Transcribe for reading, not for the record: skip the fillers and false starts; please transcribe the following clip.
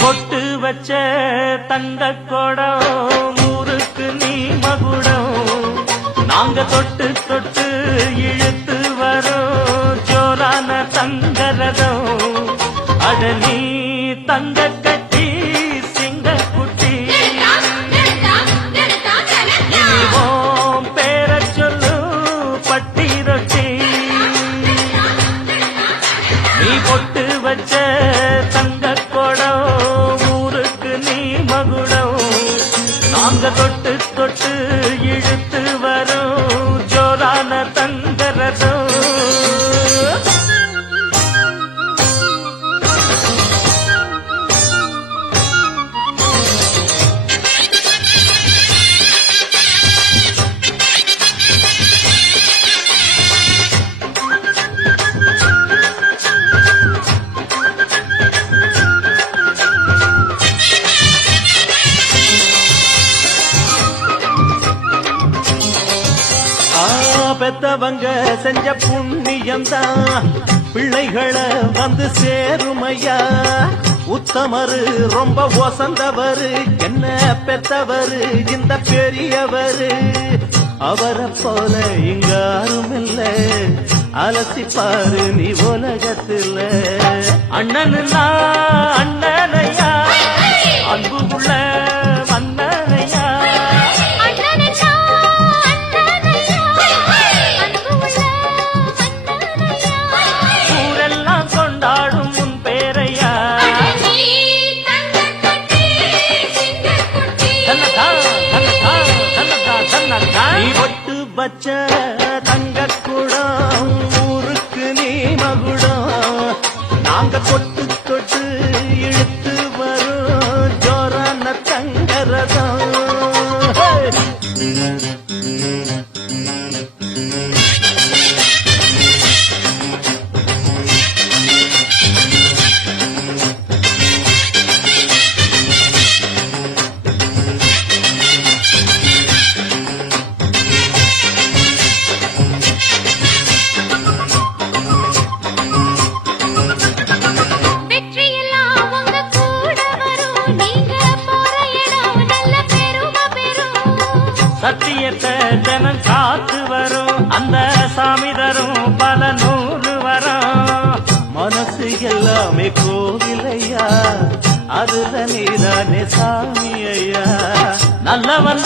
பொட்டு வச்ச தங்க கொடம் ஊருக்கு நீ மகுடம் நாங்க தொட்டு தொட்டு இழுத்து வரோம் ஜோரான தங்கரதம் அட நீ தங்க கட்டி சிங்க குட்டி இனிவோம் பேர சொல்லு பட்டி ரொட்டி நீ பொட்டு வச்ச தங்க கொடம் ஊருக்கு நீ மகுடம் நாங்க தொட்டு தொட்டு இழுத்து வரோம் ஜோரான தங்கரதம் பெத்தவங்க செஞ்ச புண்ணியம்தான் பிள்ளைகளை வந்து சேருமையா உத்தமரு ரொம்ப ஒசந்தவரு என்ன பெத்தவரு இந்த பெரியவரு அவரை போல இங்க யாரும் இல்ல அலசிப்பாரு நீ உலகத்துல அண்ணனுன்னா அண்ணனையா அன்பு உள்ள மன்னனையா வச்ச தங்க குடம் ஊருக்கு நீ மகுடம் நாங்க தொட்டு தொட்டு இழுத்து வரும் ஜோரான தங்கரதம் சத்தியத்தை ஜனம் காத்து வரும் அந்த சாமி தரும் பல நூறு வரும் மனசு எல்லாமே கோவிலையா அதுல நீதானே சாமி ஐயா நல்லவன்